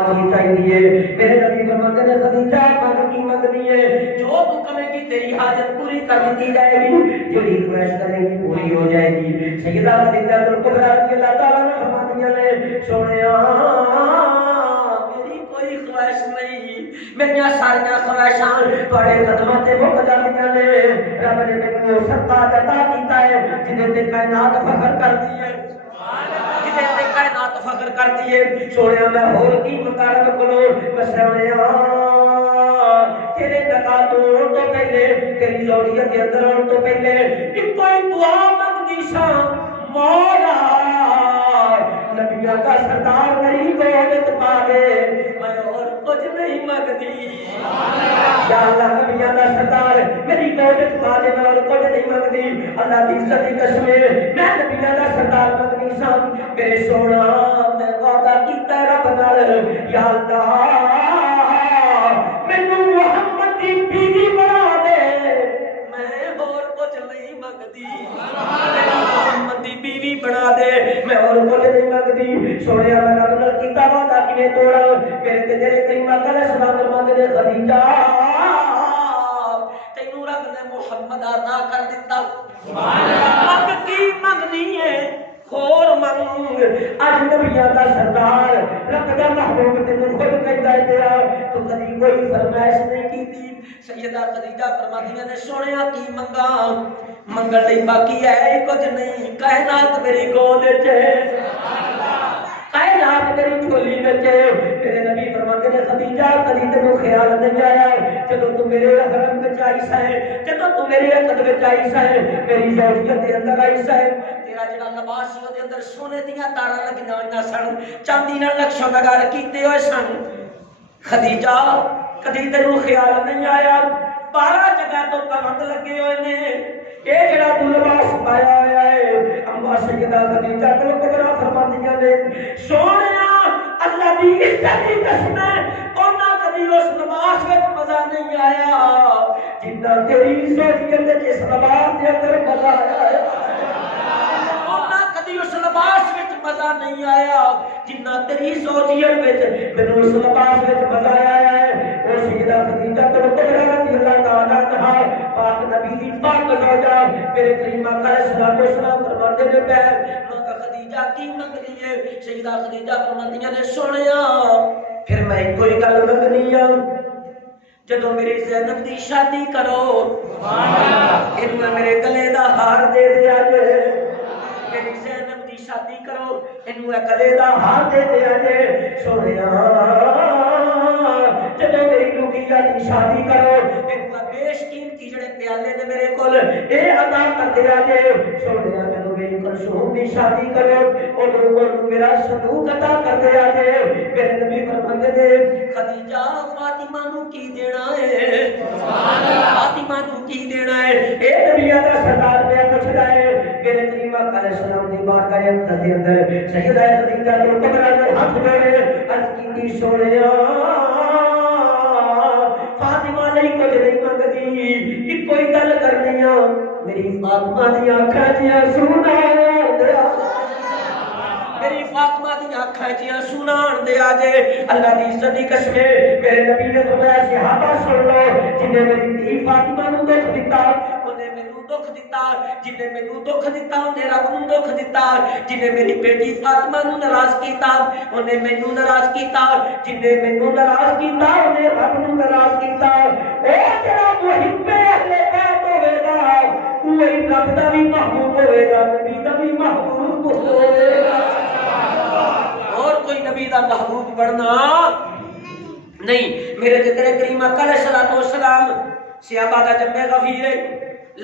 آجی چاہیے میرے نبی فرماتے ہیں خدیجہ مانگ کی مانگنی ہے جو تو کمے گی تیری حاجت پوری کر دی جائے گی جو ریکویسٹ کرے گی پوری ہو جائے گی سیدہ خدیجہ کبریٰ رضی اللہ تعالیٰ نے فرمایا نے سونیا میری کوئی خواہش نہیں میری ساری خواہشاں تھوڑے قدموں تے مک جاندیاں نے رب نے مینوں صدقہ عطا کیتا ہے جنہیں تے کائنات فخر کرتی ہے جنہیں تے کائنات فخر کرتی ہے سونیا میں اور کی منگا رب کولو بسونیا تیرے نکاح تو پہلے تیری زوجیت کے اندر آن تو پہلے ایک کوئی دعا مانگی سا مولا نبیوں کا سردار میری گود پا دے میں اور کچھ نہیں مانگتی یا اللہ نبیوں کا سردار میری گود پا دے میں اور کچھ نہیں مانگتی اللہ کی عزت کی قسم میں نبیوں کا سردار مانگنی سا میرے سونا میں وعدہ کیتا رب نال یا اللہ مینوں محمد دی بیوی بنا دے میں اور کچھ نہیں مانگتی محمد دی بیوی بنا دے میں اور کچھ نہیں مانگتی سونیا میں رب نال کیتا وعدہ کیویں توڑا میرے تے تیرے کریمہ علیہ السلام فرماندے نے خدیجہ تینوں رب نے محمد عطا کر دتا سبحان اللہ مانگ کی منگنی ہے خور منگ اج نبیوں دا سردار رب دا محبوب تینوں خود کہندا ہے تیرا تو کبھی کوئی فرمائش نہیں کیتی سیدہ خدیجہ فرماندیاں نے سونیا کی منگا منگل لئی باقی ہے کچھ نہیں کائنات میری گود وچ ہے کائنات میری جھولی وچ ہے میرے نبی فرماتے نے خدیجہ کبھی تینوں خیال نہیں آیا جدوں تو میرے حرم وچ آئی ہے جدوں تو میرے عقد وچ آئی ہے میری زوجیت دے اندر آئی ہے تیرا جڑا لباس سی دے اندر سونے دیاں تاراں لگیاں ہوئیاں سن چاندی نال نقش و نگار کیتے ہوئے سن خدیجہ کدی تینوں خیال نہیں آیا 12 جگہ تو پابند لگے ہوئے نے اے جڑا تو لباس پایا ہوا ہے اما سیدہ خدیجہ کبریٰ فرماندیاں نے سونیا اللہ دی عزت دی قسم انہاں کبھی اس لباس وچ مزہ نہیں آیا جتنا تیری زوجیت وچ اس لباس دے اندر مزہ آیا ہے انہاں کبھی اس لباس وچ مزہ نہیں آیا جتنا تیری زوجیت وچ مینوں اس لباس وچ مزہ آیا ہے او سیدہ خدیجہ کبریٰ رضی اللہ تعالی عنہا پاک نبی دی پاک زوجہ میرے کریم آقا علیہ السلام فرماتے نے میں خدیجہ کی منگنی ہے سیدہ خدیجہ فرماندیاں نے سونیا پھر میں کوئی گل منگنی ہے جدوں میری زینب دی شادی کرو سبحان اللہ انہوں میرے گلے دا ہار دے دیا جے میری زینب دی شادی کرو انہوں گلے دا ہار دے دیا جے سونیا جدوں میری رقیہ دی شادی کرو انہوں بیش قیمتی جڑے پیالے نے میرے کول اے عطا کر دیا جے سونیا جدوں میری کلثوم دی شادی کرو اور میرا صندوق عطا کر دیا جے میرے نبی فرماندے نے خدیجہ فاطمہ نو کی دینا ہے سبحان اللہ فاطمہ نو کی دینا ہے اے نبی دا سردار پہ پوچھدا ہے میرے کریم آقا علیہ السلام دی بارگاہ دے اندر سیدہ خدیجہ کبریٰ نے ہاتھ جوڑے عرض کیتی سونیا فاطمہ نہیں کچھ نہیں منگتی ایک کوئی گل کرنی ہے میری فاطمہ دی آنکھاں دیاں سنان دیا میری فاطمہ دی آنکھاں دیاں سنان دیا جے اللہ دی عزت دی قسم میرے نبی نے فرمایا صحابہ سن لو جنہیں میری دھی فاطمہ نو دکھ دتا انہیں مینوں دکھ دتا جنہیں مینوں دکھ دتا انہیں رب نو دکھ دتا جنہیں میری بیٹی فاطمہ نو ناراض کیتا انہیں مینوں ناراض کیتا جنہیں مینوں ناراض کیتا انہیں رب نو ناراض کیتا اے جڑا محب اہل بیت ہوے گا وہی رب دا بھی محبوب ہوے گا نبی دا بھی محبوب ہوے گا اور کوئی نبی دا محبوب بننا نہیں میرے تیرے کریم آقا علیہ السلام صحابہ دا جمع غفیر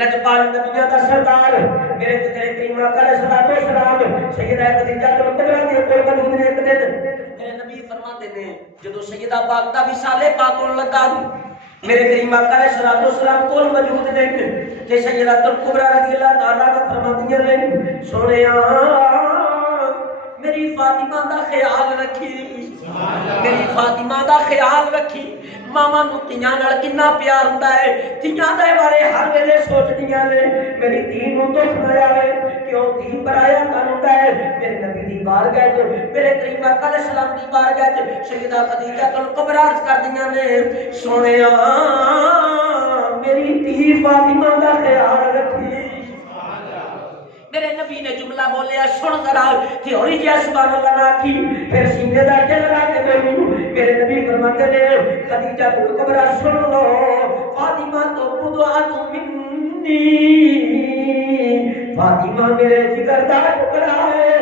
لجپال نبی دا سردار میرے تیرے کریم آقا علیہ السلام سیدہ خدیجہ کبریٰ دے کول موجود نے ایک دن میرے نبی فرماتے نے جدوں سیدہ پاک دا وصال پاک ہون لگا میرے کریم آقا علیہ السلام کول موجود نے تے سیدہ کبریٰ رضی اللہ تعالی عنہا فرماندیاں نے سونیا میری فاطمہ دا خیال رکھی میری فاطمہ دا خیال رکھی ماما نو تیاں نال کنا پیار ہوندا ہے تیاں دے بارے ہر ویلے سوچدیاں نے میری دھی نو دکھ نہ آوے کیوں تھی پرایا قانون ہے میرے نبی دی بارگاہ جو میرے کریم آقا علیہ السلام دی بارگاہ جو سیدہ خدیجہ کبریٰ عرض کر دیاں نے سونیا میری دھی فاطمہ دا خیال رکھی میرے نبی نے جملہ بولیا سن ذرا تھوڑی جی سبحان اللہ نہ کی پھر سینے دا دل رکھ کے میرے نبی فرماتے نے خدیجہ کبریٰ سن لو فاطمہ تو بضعۃ منی فاطمہ میرے جگر دا ٹکڑا ہے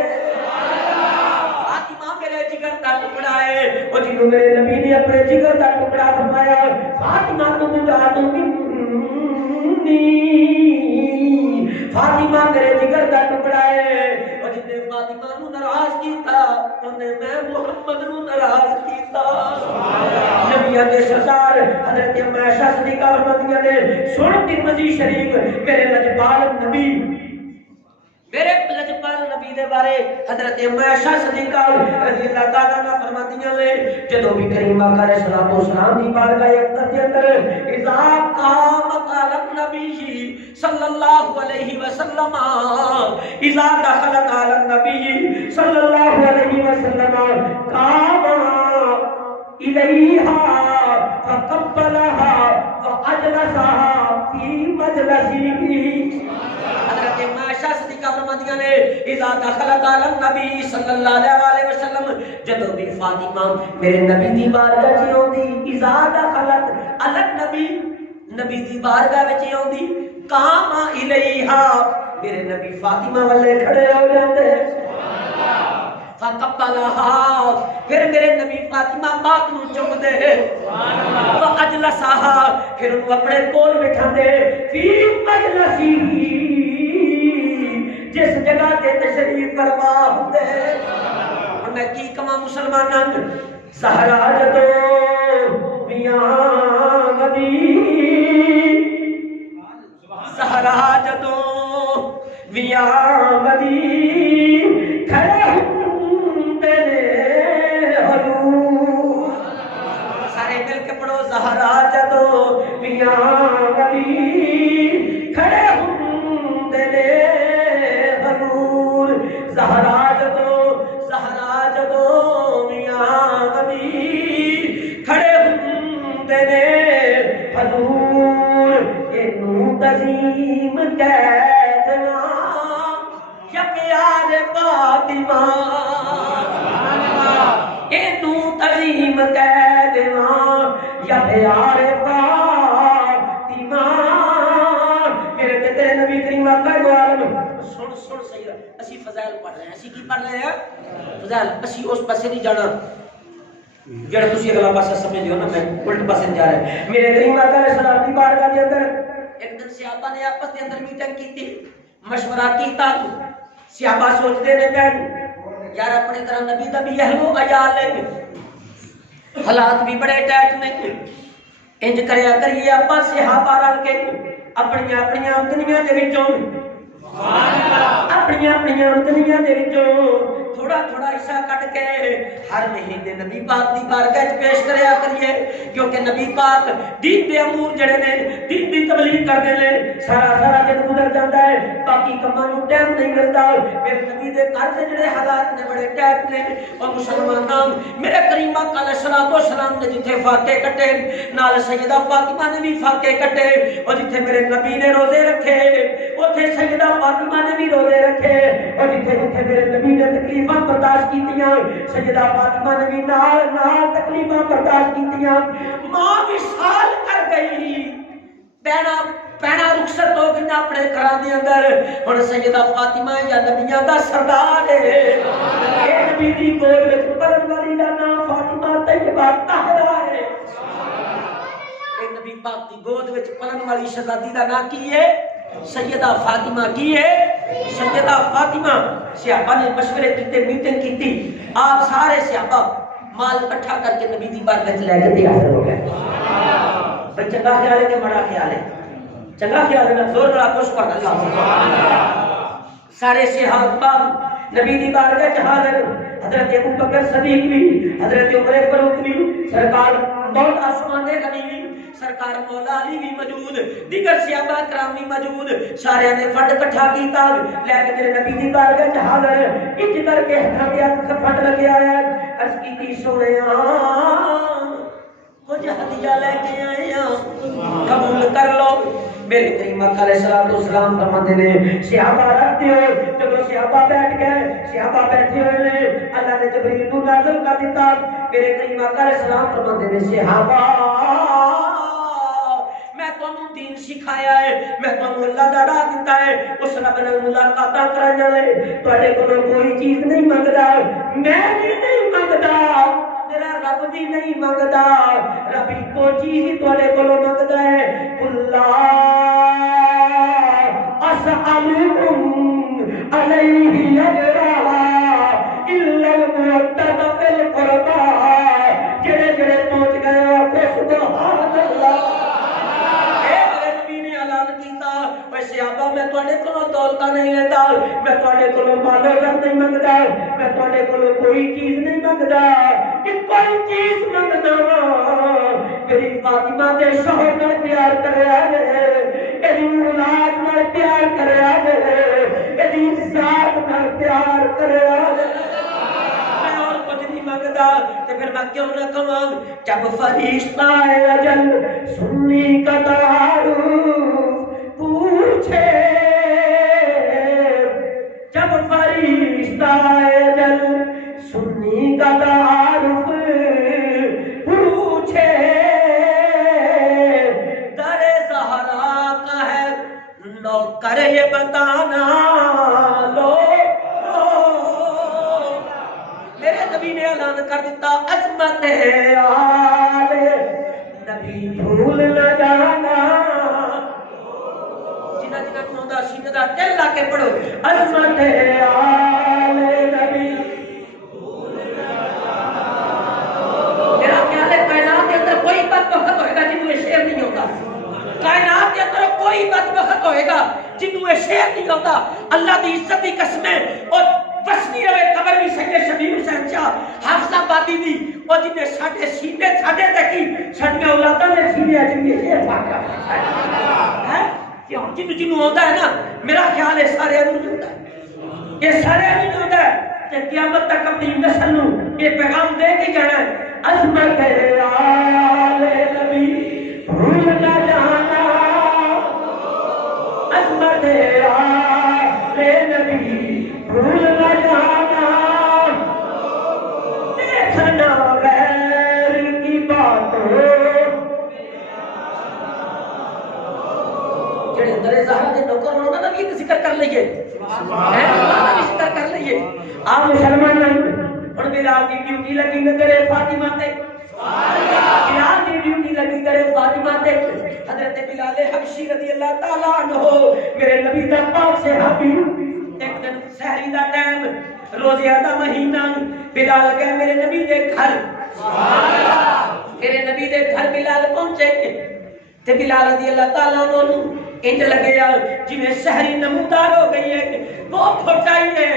فاطمہ میرے جگر دا ٹکڑا ہے وہ جنہوں میرے نبی نے اپنے جگر دا ٹکڑا فرمایا فاطمہ تو بضعۃ منی فاطمہ میرے جگر دا ٹکڑا ہے اور جن نے فاطمہ نو ناراض کیتا انہیں میں محمد نو ناراض کیتا نبیوں کے سردار حضرت عائشہ صدیقہ فرماتی نے سن ترمذی شریف میرے لجپال نبی میرے لجپال نبی دے بارے حضرت عائشہ صدیقہ رضی اللہ تعالیٰ عنہ فرماتی ہیں جدو بھی کریم آقا علیہ الصلوۃ والسلام دی بارگاہ اقدس کے اندر اذا قام قال النبی صلی اللہ علیہ وسلم اذا دخل قال النبی صلی اللہ علیہ وسلم قام الیہا فقبلها واجلسها فی مجلسه حضرت عائشہ صدیقہ فرماتی نے اذا دخل قال النبی صلی اللہ علیہ وسلم جدو بھی فاطمہ میرے نبی دی بارگاہ وچ اوندی اذا دخلت علی النبی نبی دی بارگاہ وچ اوندی قام الیہا میرے نبی فاطمہ والے کھڑے ہو جاندے فقبلها پھر میرے نبی فاطمہ پاک نو چوم دے واجلسها پھر انہوں اپنے کول بٹھا دے فی مجلسی جس جگہ تے تشریف فرما ہوندے اور میں کی کما مسلماناں زہرا جدو میاں مدی زہرا جدو میاں مدی کھڑے ہوندے حضور سارے مل کے پڑھو زہرا جدو میاں مدی کھڑے ہوندے زہرا جدو میاں نبی کھڑے ہوندے نے حضور اینوں تزیم کہہ دینا یا پیار فاطمہ اینوں تزیم کہہ دینا یا پیار فاطمہ میرے تیرے نبی کریم آقا عالم سن سیدہ اسی فضائل پڑھ رہے ہیں اسی کی پڑھ رہے ہیں فضائل اسی اس پاسے نہیں جانا جڑا تسی اگلا پاسا سمجھ ہو نا میں الٹ پاسے جا رہا ہے میرے کریم آقا علیہ السلام دی بارگاہ دے اندر ایک دن صحابہ نے آپس دے اندر میٹنگ کی تھی مشورہ کیتا صحابہ سوچتے نے پہن یار اپنے طرح نبی دا بھی اہل و عیال ہے حالات بھی بڑے ٹائٹ نہیں انج کریا کریے آپا صحابہ رل کے اپنی اپنی آمدنیاں دے وچوں اپنی آمدنیاں دے وچوں تھوڑا تھوڑا حصہ کٹ کے ہر مہینے نبی پاک دی بارگاہ وچ پیش کریا کریے کیونکہ نبی پاک دین دے امور جڑے نے دین دی تبلیغ کردے نے سارا دن گزر جاندا ہے باقی کماں نوں ٹائم نہیں ملدا میرے نبی دے گھر دے جڑے حالات نے بڑے ٹائٹ نے اور مسلماناں میرے کریم آقا علیہ الصلوۃ والسلام نے جتھے فاقے کٹے نال سیدہ فاطمہ نے بھی فاقے کٹے اور جتھے میرے نبی نے روزے رکھے اوتھے سیدہ فاطمہ نے بھی روزے رکھے اور جتھے جتھے میرے نبی نے تکلیفاں برداشت کیتیاں سیدہ فاطمہ نے بھی نال تکلیفاں برداشت کیتیاں ماں وصال کر گئی پینا رخصت ہو گئی اپنے گھراں دے اندر ہن سیدہ فاطمہ یا نبیاں دا سردار ہے اے نبی دی گود وچ پلن والی دا نام فاطمہ طیبہ طاہرہ ہے اے نبی پاک دی گود وچ پلن والی شہزادی دا نام کی ہے سیدہ فاطمہ کی ہے سیدہ فاطمہ صحابہ نے مشورے کیتے میٹنگ کیتی آپ سارے صحابہ مال اکٹھا کر کے نبی دی بارگاہ لے کے تیار ہو گئے بھئی چنگا خیال ہے کہ بڑا خیال ہے چنگا خیال ہے زور بڑا خوش پڑھ اللہ سارے صحابہ نبی دی بارگاہ حاضر حضرت ابو بکر صدیق بھی حضرت عمر فاروق بھی سرکار بہت آسمان غنی بھی سرکار مولا علی بھی موجود دیگر صحابہ کرام بھی موجود سارے نے فٹ اکٹھا کیتا لے کے میرے نبی دی بارگاہ وچ حاضر اج کر کے ہاتھ فٹ لگیا ہے عرض کیتی سونیا کچھ ہدیہ لے کے آئے ہیں قبول کر لو میرے کریم آقا علیہ الصلوۃ والسلام فرماتے نے صحابہ رکھتے ہو جب صحابہ بیٹھ گئے صحابہ بیٹھے ہوئے نے اللہ نے جبریل کو نازل کر دیتا میرے کریم آقا علیہ السلام فرماتے نے صحابہ میں تانوں دین سکھایا ہے میں تانوں اللہ دا راہ دیتا ہے اس رب نال ملاقاتاں کرائیاں نے تواڈے کولوں کوئی چیز نہیں منگدا میں بھی نہیں منگدا میرا رب بھی نہیں منگدا رب کو چیز ہی تواڈے کولوں منگدا ہے اللہ اسالکم علیہ اجرا الا الموتد فی القربى جڑے جڑے پہنچ گئے ہو کہ سبحان اللہ اے میرے نبی نے اعلان کیتا ویسے آبا میں تواڈے کولوں دولت نہیں لیندا میں تواڈے کولوں مال رزق نہیں منگدا میں تواڈے کولوں کوئی چیز نہیں منگدا کہ کوئی چیز منگدا میری فاطمہ دے شوہر نال پیار کریا ہے ایدی اولاد نال پیار کریا ہے ایدی ذات نال پیار کریا ہے میں اور کچھ نہیں منگدا تے پھر میں کیوں نہ کہاں جب فرشتہ اجل سنی کا تعارف پوچھے جب فرشتہ اجل سنی کا تعارف پوچھے در زہرا کا ہے نوکر یہ بتانا لو میرے نبی نے اعلان کر دیتا عظمت آل نبی بھول نہ جانا جنہ جنہ کو سینے دا دل لا کے پڑھو عظمت آل نبی میرا خیال ہے کائنات کے اندر کوئی بدبخت ہوئے گا جنہوں یہ شعر نہیں ہوتا کائنات کے اندر کوئی بدبخت ہوئے گا جنہوں یہ شعر نہیں ہوتا اللہ دی عزت دی قسمیں اور وسنی روے قبر بھی سید شبیر حسین شاہ حافظ آبادی دی اور جنہیں ساڑھے سینے ساڑھے تکی ساڑھے اولادہ نے سینے جنہیں شعر پاکا ہے جنہوں ہوتا ہے نا میرا خیال ہے سارے نہیں ہوتا ہے یہ سارے نہیں ہوتا ہے کہ قیامت تک اپنی نسل نو یہ پیغام دے کے جانا ہے عظمت آل نبی بھول نہ جانا عظمت آل نبی بھول نہ جانا دیکھنا غیر کی بات ہو جڑے اندر زہرا دے نوکر ہونا نا بھی ذکر کر لئیے ذکر کر لئیے آپ مسلمان اور بلال کی ڈیوٹی لگی نظرے فاطمہ تے بلال کی ڈیوٹی لگی نظرے فاطمہ تے حضرت بلال حبشی رضی اللہ تعالیٰ عنہ میرے نبی دا پاک صحابی ایک دن سحری دا ٹائم روزیہ دا مہینہ بلال گئے میرے نبی دے گھر میرے نبی دے گھر بلال پہنچے تے بلال رضی اللہ تعالیٰ عنہ انج لگے جی میں سحری نمودار ہو گئی ہے وہ پھوٹائی ہے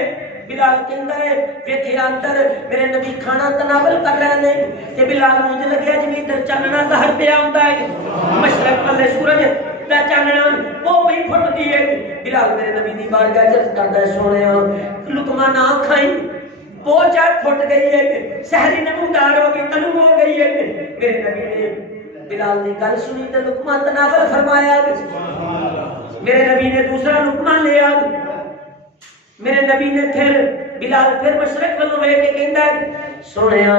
بلال کہندا ہے بیٹھے اندر میرے نبی کھانا تناول کر رہے ہیں تے بلال مجھ لگیا جی ادھر چاننا ظاہر پہ آندا ہے مشرق والے سورج دا چاننا وہ بھی پھٹ دی ہے بلال میرے نبی دی بارگاہ عرض کردا ہے سونیا لقمہ نہ کھائیں وہ جب پھٹ گئی ہے سحری نمودار ہو گئی تنو ہو گئی ہے میرے نبی نے بلال نے گل سنی تے لقمہ تناول فرمایا میرے نبی نے دوسرا لقمہ لیا میرے نبی نے پھر بلال پھر مشرق والوں وے کے کہندا ہے سونیا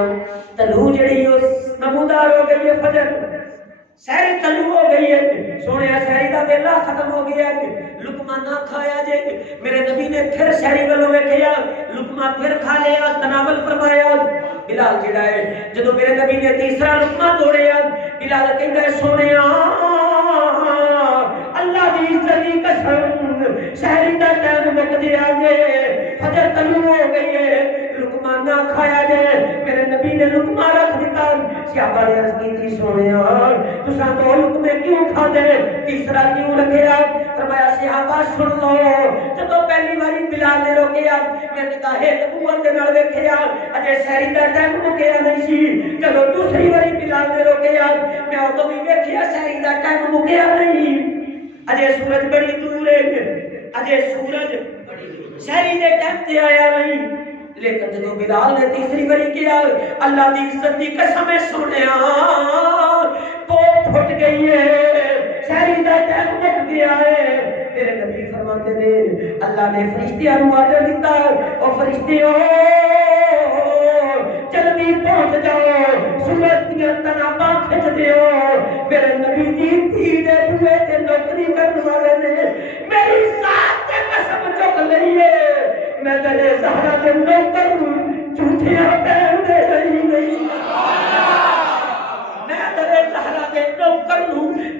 تلو جڑی اس نمودار ہو گئی ہے فجر سحری تلو ہو گئی ہے سونیا سحری دا ویلا ختم ہو گیا ہے لقمہ نہ کھایا جے میرے نبی نے پھر سحری والوں وے کہیا لقمہ پھر کھا لیا تناول فرمایا بلال جڑا ہے جدوں میرے نبی نے تیسرا لقمہ توڑیا بلال کہندا ہے سونیا اللہ دی عزت دی قسم سحری دا ٹائم مک دیا جے فجر طلوع ہو گئی ہے لقمہ نہ کھایا جے میرے نبی نے لقمہ رکھ دیتا صحابہ نے عرض کی تھی سونیا تساں دو لقمے کیوں کھاندے تیسرا کیوں رکھیا فرمایا صحابہ سن لو جدوں پہلی باری بلال نے روکیا میں نے کہا ہے نبوت دے نال ویکھیا اجے سحری دا ٹائم مکیا نہیں سی جدوں دوسری باری ٹائم مکیا نہیں، اجے سورج بڑی دور ہے، اجے سورج شہری دے ٹائم تے آیا نہیں، لیکن جدو بلال نے تیسری باری کیا اللہ دی عزت دی قسم سنیا پوپ پھٹ گئی ہے، شہری دا ٹائم مک گیا ہے۔ میرے نبی فرماتے ہیں اللہ نے فرشتیاں نو آرڈر دیتا او فرشتیوں جلدی پہنچ جاؤ، سورج دیا تناباں کھچ دیو۔ میرے نبی دی تھی دے دوے تے نوکری کرنے والے نے میری ذات تے قسم چک لئی ہے، میں تیرے زہرا دے نوکر جھوٹیاں پہن دے رہی نہیں، میں تیرے زہرا دے نوکر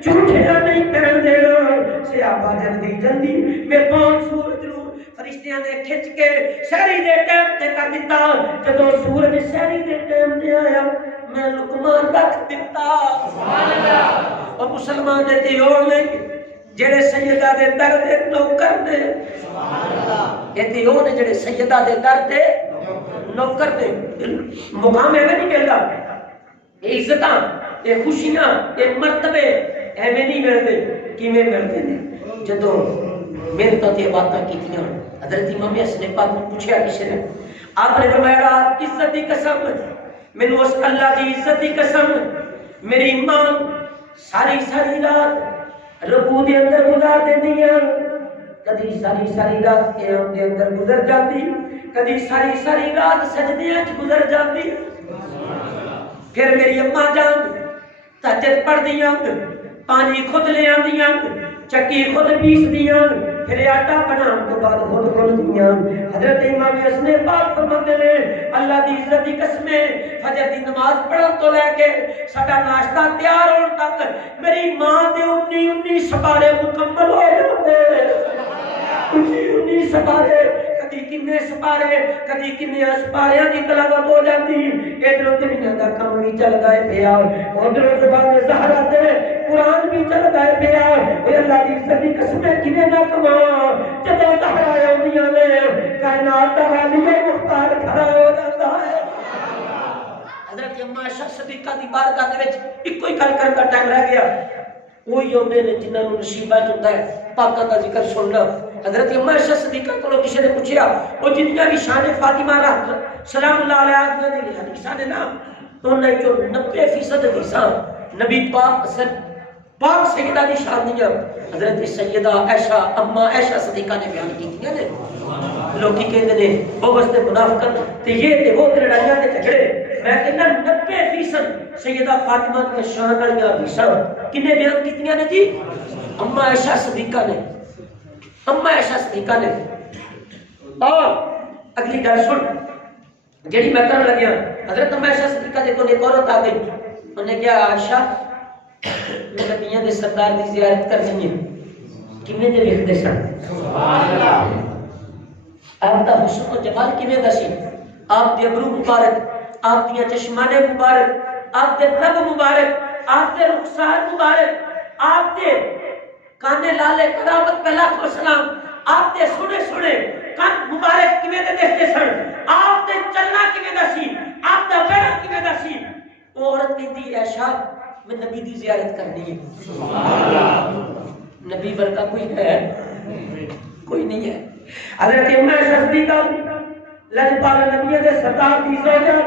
جھوٹیاں نہیں پہن دے رہا۔ صحابہ جلدی جلدی میں پہنچ سورج نو فرشتیاں نے کھچ کے شہری دے ٹائم تے کر دیتا، جدو سورج شہری دے ٹائم تے آیا میں لقمان رکھ دیتا۔ سبحان اللہ۔ اور مسلمان دے تے اور نہیں جڑے سیدہ دے در دے نوکر نے، سبحان اللہ، یہ تے اور نے جڑے سیدہ دے در دے نوکر نے، مقام ایویں نہیں ملدا، یہ عزتاں، یہ خوشیاں، یہ مرتبے ایویں نہیں ملتے، کیویں ملتے ہیں جدو محنتاں تے باتاں کیتیاں۔ حضرت امام حسن پاک نے پوچھا کسی نے، آپ نے فرمایا عزت دی قسم، مینوں اس اللہ دی عزت دی قسم، میری ماں ساری ساری رات رکوع دے اندر گزار دیندی ہے، کدی ساری ساری رات قیام دے اندر گزر جاتی، کدی ساری ساری رات سجدے وچ گزر جاتی۔ پھر میری اماں جان تہجد پڑھ دیاں، پانی خود لے آندیاں، چکی خود پیس دیاں، پھر آٹا بنان تو بعد خود کھول دیاں۔ حضرت امام حسن پاک فرماتے ہیں اللہ دی عزت دی قسم فجر دی نماز پڑھن تو لے کے ساڈا ناشتہ تیار ہون تک میری ماں دے 19 سپارے مکمل ہو جاندے، 19 سپارے، کدی کنے سپارے، کدی کنے سپاریاں دی تلاوت ہو جاتی، ادھر دنیا دا کام بھی چلدا ہے پیا، ادھر زبان زہرا تے قرآن بھی چلدا ہے پیا۔ اے اللہ دی عزت دی قسم کنے نہ کماں جدوں زہرا آوندیاں نے کائنات دا والی مختار کھڑا ہو جاتا ہے۔ حضرت اماں عائشہ صدیقہ دی بارگاہ دے وچ اکو ہی گل کرن دا ٹائم رہ گیا، وہی ہوندے نے جنہاں نوں نصیب ہوندا ہے پاکاں دا ذکر سن لو۔ حضرت اماں عائشہ صدیقہ کو کسی نے پوچھا وہ جتنی بھی شان فاطمہ سلام اللہ علیہا دی حدیثاں نے نا تو انہاں چوں 90% حدیثاں نبی پاک سیدہ دی شان دیاں حضرت سیدہ عائشہ اماں عائشہ صدیقہ نے بیان کیتیاں نے۔ لوکی کہندے نے بغض تے منافقت تے یہ تے وہ لڑائیاں تے جھگڑے، میں کہنا 90% سیدہ فاطمہ دی شان والی حدیثاں کنے بیان کیتیاں نے جی؟ اماں عائشہ صدیقہ نے، اماں عائشہ صدیقہ نے۔ اور اگلی گل سن جڑی میں کرن لگیا، حضرت اماں عائشہ صدیقہ دے کول ایک عورت آ گئی، انہوں نے کہا عائشہ میں نبیوں دے سردار دی زیارت کرنی ہے، کنے دے لکھتے سن؟ سبحان اللہ۔ آپ دا حسن و جمال کیویں دا سی؟ آپ دے ابرو مبارک، آپ دیا چشمان مبارک، آپ دے لب مبارک، آپ دے رخسار مبارک، آپ دے کانے لالے کرامت پہ لاکھوں سلام، آپ دے سنے سنے کان مبارک کیویں دے دیکھتے سن، آپ دے چلنا کیویں دا سی، آپ دا بیٹھنا کیویں دا سی۔ وہ عورت کہتی ہے عائشہ میں نبی دی زیارت کرنی ہے۔ سبحان اللہ۔ نبی ورگا کوئی ہے؟ کوئی نہیں ہے۔ حضرت اماں عائشہ صدیقہ لجپال نبی دے سردار دی زوجہ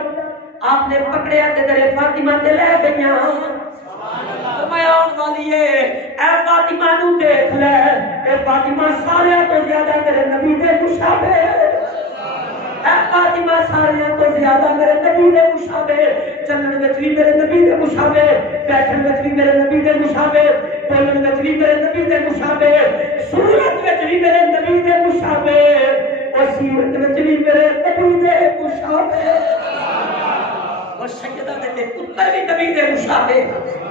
آپ نے پکڑیا تے در فاطمہ تے لے گئیاں، فرمایا آن والی ہے اے فاطمہ نو دیکھ لے، اے فاطمہ سارے تو زیادہ میرے نبی دے مشابہ، اے فاطمہ سارے تو زیادہ میرے نبی دے مشابہ، چلن وچ بھی میرے نبی دے مشابہ، بیٹھن وچ بھی میرے نبی دے مشابہ، بولن وچ بھی میرے نبی دے مشابہ، صورت وچ بھی میرے نبی دے مشابہ، اور سیرت وچ بھی میرے نبی دے مشابہ، اور سیدہ دے پتر بھی نبی دے مشابہ،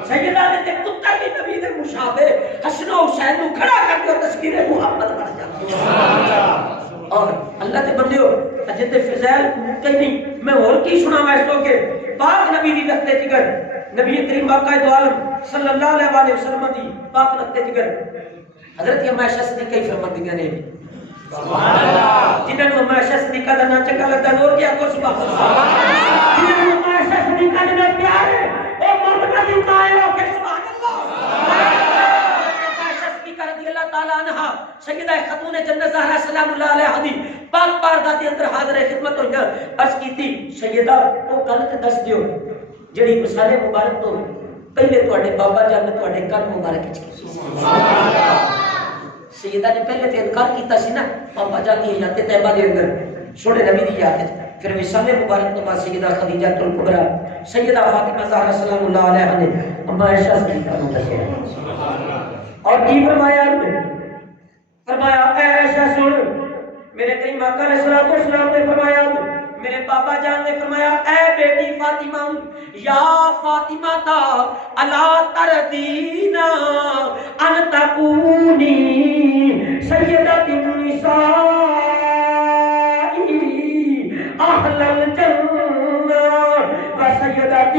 سیدہ دے پتر بھی نبی دے مشابہ، حسن و حسین کو کھڑا کر کے تصویر محمد بن جاتی ہے۔ اور اللہ کے بندیو اجت فضائل کہیں نہیں، میں اور کی سنا میں اس کو کہ پاک نبی دی لگتے جگر، نبی کریم باقائد عالم صلی اللہ علیہ وسلم دی پاک لگتے جگر حضرت اماں عائشہ صدیقہ ہی فرماندیاں نے سبحان اللہ، جنہاں نوں اماں عائشہ صدیقہ دا نام چنگا لگدا زور کیا کو سبحان اللہ، جنہاں نوں اماں عائشہ صدیقہ دا پیار ہے او محمد دی ماں ہے او کہ سبحان اللہ۔ سیدہ خاتون جنت زہرا سلام اللہ علیہ دی پاک بارگاہ دے اندر حاضر خدمت ہوئی عرض کیتی سیدہ تو گل تے دس دیو جڑی مسالے مبارک تو پہلے تواڈے بابا جان نے تواڈے کن مبارک وچ کی سبحان اللہ سیدہ نے پہلے تے انکار کیتا سی نا بابا جان دی حیات طیبہ دے اندر سونے نبی دی یاد پھر وصال مبارک تو بعد سیدہ خدیجہ الکبریٰ سیدہ فاطمہ زہرا سلام اللہ علیہ نے اما عائشہ صدیقہ کو دسیا اور کی فرمایا فرمایا اے عائشہ سن میرے کریم آقا علیہ الصلوۃ والسلام نے فرمایا میرے بابا جان نے فرمایا اے بیٹی فاطمہ یا فاطمہ تا الا تردینا ان تکونی سیدۃ النساء اہل الجنہ و سیدۃ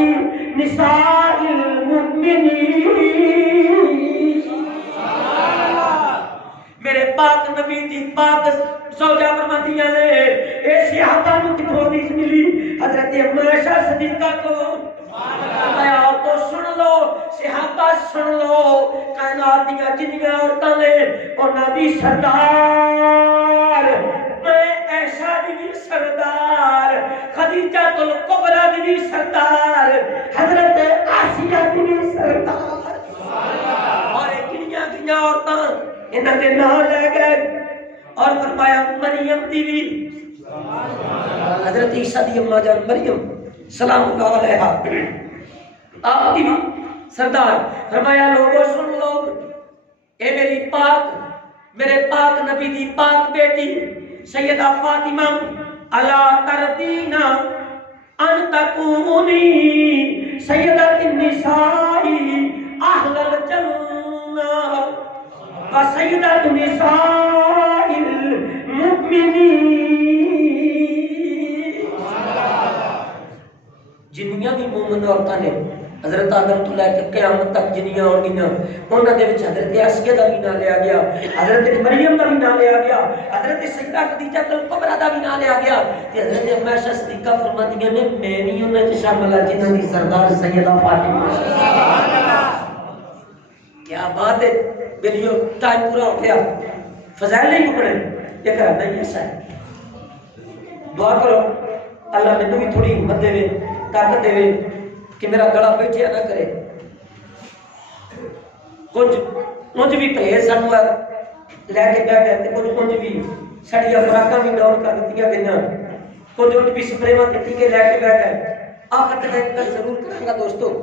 نساء المؤمنین میرے پاک نبی دی پاک زوجہ فرماتی ہیں اے صحابہ کو کتھوں حدیث ملی حضرت اما عائشہ صدیقہ کو آیا تو سن لو صحابہ سن لو کائنات دیاں جنیاں عورتاں نے انہاں دی سردار میں عائشہ دی سردار خدیجہ الکبریٰ دی سردار حضرت آسیہ دی سردار اور کنیاں کنیاں عورتاں انہاں دے نام لے گئے اور فرمایا مریم دی بھی حضرت عیسیٰ دی اماں جان مریم سلام اللہ علیہ آپ دی بھی سردار فرمایا لوگوں سن لو اے میرے پاک نبی دی پاک بیٹی سیدہ فاطمہ الا تردینا ان تکونی سیدۃ النساء اہل الجنہ و سیدۃ نساء المؤمنین جنیاں بھی مومن عورتاں نے حضرت آدم تو لے کے قیامت تک جنیاں ہون گیاں انہاں دے وچ حضرت آسیہ دا بھی نام لیا گیا حضرت مریم دا بھی نام لیا گیا حضرت سیدہ خدیجہ الکبریٰ دا بھی نام لیا گیا تے حضرت اما عائشہ صدیقہ فرماتی ہیں میں بھی انہاں وچ شامل ہاں جنہاں دی سردار سیدہ فاطمہ سبحان اللہ کیا بات ہے بلیو ٹائم پورا ہو گیا فضائل نہیں پڑھے یہ کرا نہیں ایسا ہے دعا کرو اللہ میں بھی تھوڑی ہمت دے طاقت دے کہ میرا گلا بیٹھیا نہ کرے کچھ بھی پرہیز سانو لے کے بیٹھ گئے کچھ بھی ساڈیاں خوراکاں بھی ڈاؤن کر دتیاں گئیاں کچھ بھی سپریواں تے ٹیکے لے کے بیٹھ گئے آخر تک ایک گل ضرور کراں گا دوستو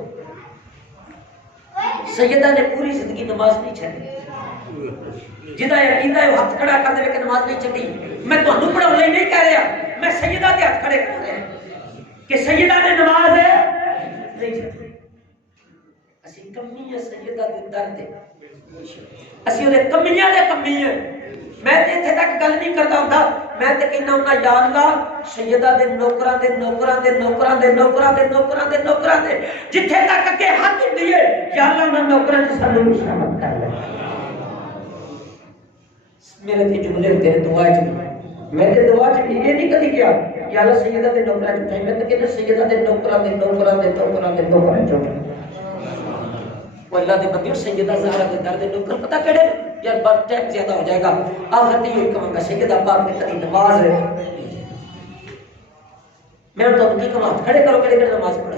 سیدہ نے پوری زندگی نماز نہیں چھڈی جدا یقین ہے ہاتھ کھڑا کر دے کہ نماز نہیں چھڈی میں تانوں پڑھاؤن لئی نہیں کہہ رہا میں سیدہ دے ہاتھ کھڑے کر رہا کہ سیدہ نے نماز نہیں چھڈی اسی کمی ہے سیدہ دے درد اسی دے کمیاں دے کمی ہے میں تے ایتھے تک گل نہیں کردا ہوندا میں تے کہنا ہوندا یا اللہ سیدہ دے نوکراں دے نوکراں دے نوکراں دے نوکراں دے نوکراں دے نوکراں دے جتھے تک کہ حد ہوندی ہے یا اللہ انہاں نوکراں تے سانوں شامل کر لے میرے تے جملے تیرے دعا چ میں تے دعا چ یہ نہیں کدی کیا یا اللہ سیدہ دے نوکراں چ میں تے کہنا سیدہ دے نوکراں دے نوکراں دے نوکراں دے نوکراں چ وہ اللہ دے بندیوں سیدہ زہرا دے در دے نوکر پتہ کیڑے یار بات ٹائم زیادہ ہو جائے گا آخر تے یہ کہوں گا سیدہ پاک نے کدی نماز ہے میں تو کی کہوں کھڑے کرو کڑے نماز پڑھو